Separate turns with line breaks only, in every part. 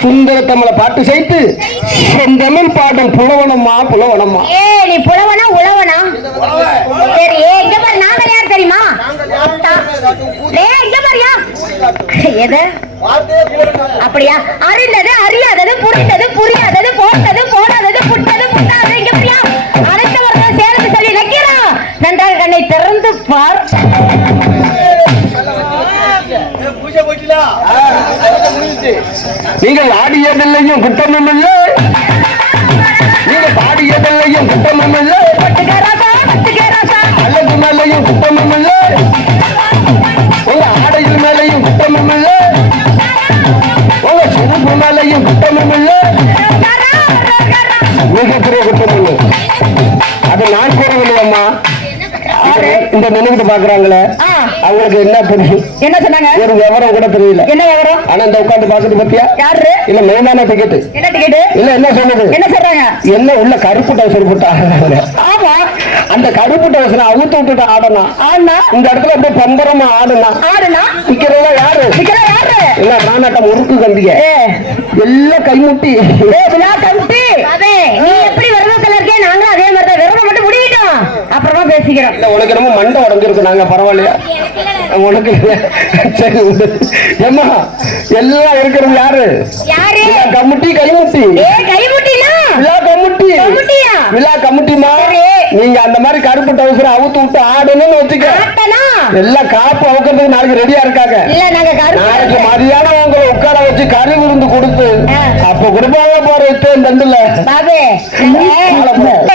சுந்தர தமிழ பாட்டு சேர்த்து செந்தமிழ் பாடம் புலவனம்மா புலவனம்மா.
ஏ நீ புலவனா உழவனா? சரி ஏ இங்க பாரு நாங்க யார் தெரியுமா? ஏ இங்க எது? அப்படியா? அறிந்தது அறியாதது புரிந்தது புரியாதது போட்டது போடாதது புட்டது புட்டாதது இங்க பாரியா.
நீங்கள் ஆடியதில்லையும் குற்றமும் இல்லை நீங்கள் பாடியதில்லையும் குற்றமும் இல்லை இந்த நினைவுட்டு பாக்குறாங்களே அவங்களுக்கு என்ன தெரியும்?
என்ன சொன்னாங்க?
ஒரு விவரம் கூட தெரியல.
என்ன விவரம்?
ஆனா இந்த உட்காந்து பாக்குறது பத்தியா
யாரு?
இல்ல மெயினான டிக்கெட்
என்ன டிக்கெட்டு
இல்ல என்ன சொன்னது?
என்ன சொல்றாங்க?
என்ன உள்ள கருப்பு டவுசர்
ஆமா.
அந்த கருப்பு டவுசரை அவுத்து விட்டுட்டு ஆடணும்
ஆனா
இந்த இடத்துல அப்படியே பம்பரமா ஆடணும்
ஆடுனா?
நிக்கிறதா யாரு?
நிக்கிறா யாரு?
இல்ல ராணாட்டம் முறுக்கு கம்பிங்க
ஏ.
எல்லாம் கைமுட்டி.
ஏ விழா கம்பி அதே நீ எப்படி விரதத்துல இருக்கே? நாங்களும் அதே மாதிரி விரதம் மட்டும் அப்புறமா பேசிக்கிறோம்
இல்ல உனக்கு என்னமோ மண்டை உடஞ்சிருக்கு. நாங்க பரவாயில்லையா? உனக்கு. சரி. ஏம்மா எல்லாம் இருக்கிறது யாரு?
யாரு?
விழா கமுட்டி விழா கமுட்டி.
கமுட்டியா?
விழா கமுட்டிமா
சரி.
நீங்க அந்த மாதிரி கருப்பு டவுசர் அவுத்து விட்டு ஆடணும்னு வச்சுக்க. எல்லாம் காப்பு அவுக்கிறதுக்கு நாளைக்கு ரெடியா இருக்காங்க. நாளைக்கு மதியானம் உங்களை உட்கார வச்சு கறி விருந்து கொடுத்து. அப்ப கொடுப்பாங்க போற தண்டுல.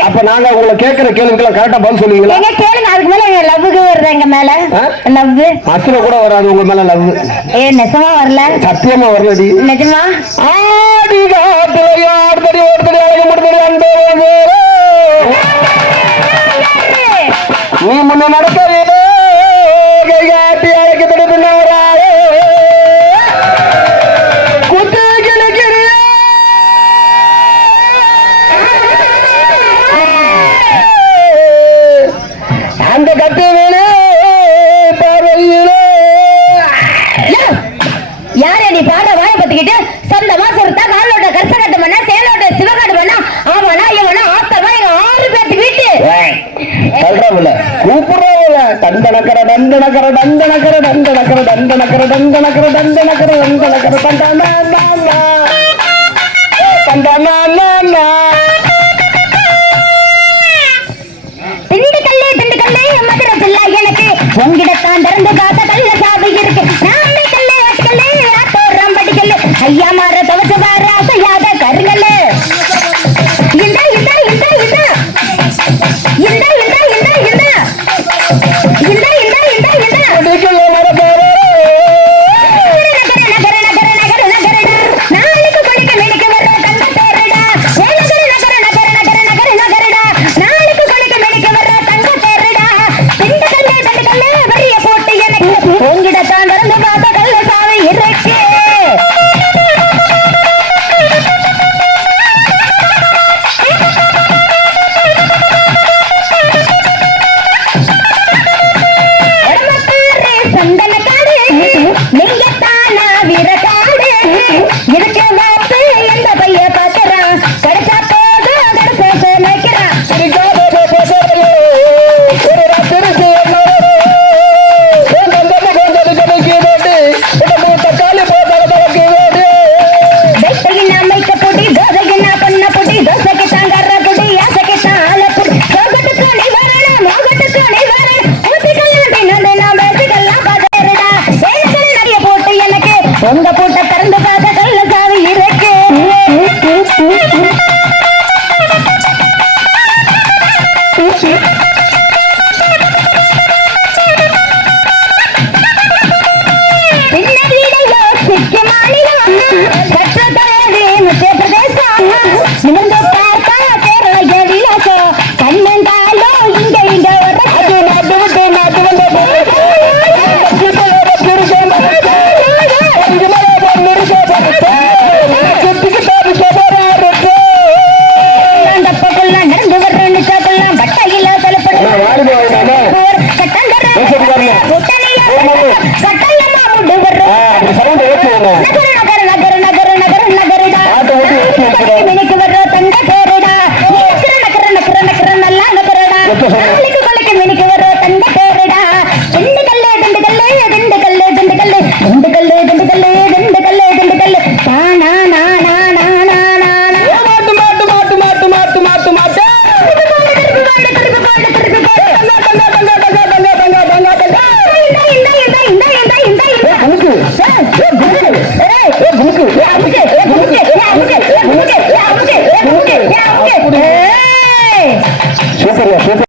அப்ப நாங்க உங்களை கேட்கிற கேள்விக்கெல்லாம் கரெக்டா பதில் சொல்லுவீங்களா?
எங்க கேளுங்க அதுக்கு மேல எங்க லவ்வுக்கு வருது எங்க மேல?
ஆ?
லவ்
அசுர கூட வராது உங்க மேல லவ்
ஏ நெசமா வரல?
சத்தியமா வரலடி.
நிஜமா?
ஆடி காட்டுல யார்தடி ஒருத்தடி அழகு முடித்தடி அன்பே. நீ முன்ன நடக்கிறீரே
யாரே நீ பாடுற வாய பத்திக்கிட்டு சொந்தமா சொருத்தா காலோட்ட கரிச கட்டு பண்ணா சேலோட்ட சிவகாடு பண்ண ஆமாண்ணா இவனா ஆத்தமா எங்க ஆறு பேத்து வீட்டு
சொல்றாங்கல்ல கூப்பிடுறாங்கல்ல தண்டனக்கர தண்டனக்கர தண்டனக்கர தண்டனக்கர தண்டனக்கர தண்டனக்கர தண்டனக்கர தண்டனக்கர தண்டனா தண்டனா
உங்க கூட்ட திறந்து பார்த்த கள்ளசாமி இருக்கு சட்டல்லமா முட்டு வர்ற
சவுண்ட் ஏத்துவோம்
நகர நகர நகர நகர நகர நகரடா ஆட்ட ஓட்டு ஏத்துவோம் மினிக்கு வர்ற தங்க பேரடா நகர நகர நகர நகர நல்லா நகரடா